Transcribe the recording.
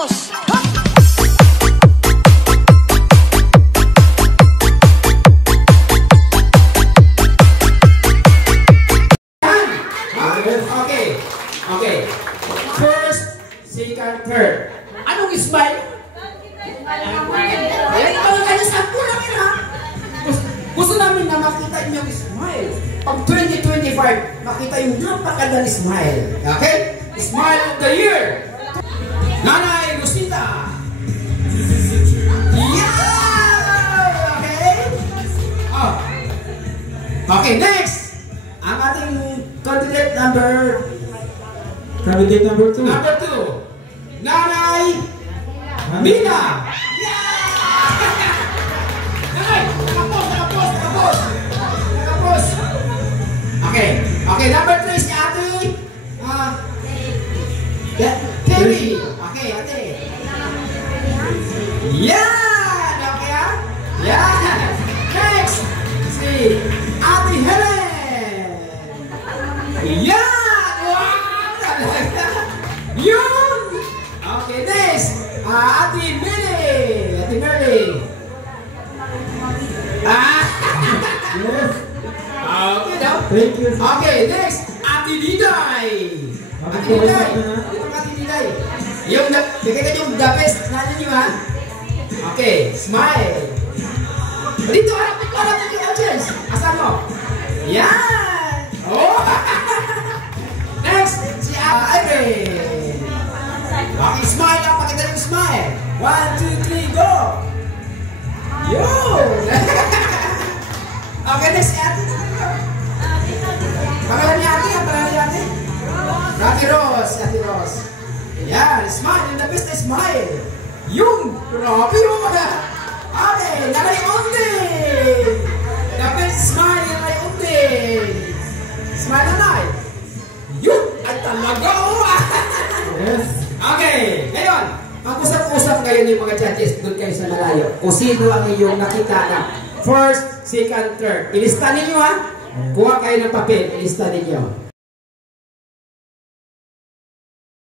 Ramos. Okay. First, second, third. Anong smile? Ayan, mga kanya sampu lang yun, ha? Gusto namin na makita yung smile. Pag 2025, makita yung napakadali smile. Okay? Smile of the year. Nanay Rosita. Yeah! Okay? Oh. Okay, next. Ang ating candidate number 2. Number 2. Nanay Mina. Yeah! Nanay, nakapos. Okay, number 3 si ate. Terry. Okay, ate. Yan! Okay, ha? Yan! Next, si ate Helen. Yan! Wow! Yun! Okay, next, ate Merly. Yes. Okay, daw. Thank you. Okay, next, ate Diday. Ate Diday. Yung, bigyan yung the best natin nyo, ha? Okay, smile. Dito, harap yung audience. Asan mo? Yan! Oh! Next, si Irene. Okay, smile lang. Pakita yung smile. 1, 2, 3, go! Yun! Okay, next, ate. Pangalan ni ate? Ate Rose. Yan, smile. Yung the best na smile. Yung, grabe yung mga. Okay, Nanay Undi. The best smile yung Nanay Undi. Smile Nanay. Yun, ay talaga. Yes. Okay, ngayon, mag-usap-usap ngayon yung mga judges doon kayo sa malayo. Kung sino ang iyong nakita na first, second, third. Ilista ninyo, ha? Kuha kayo ng papel, ilista ninyo.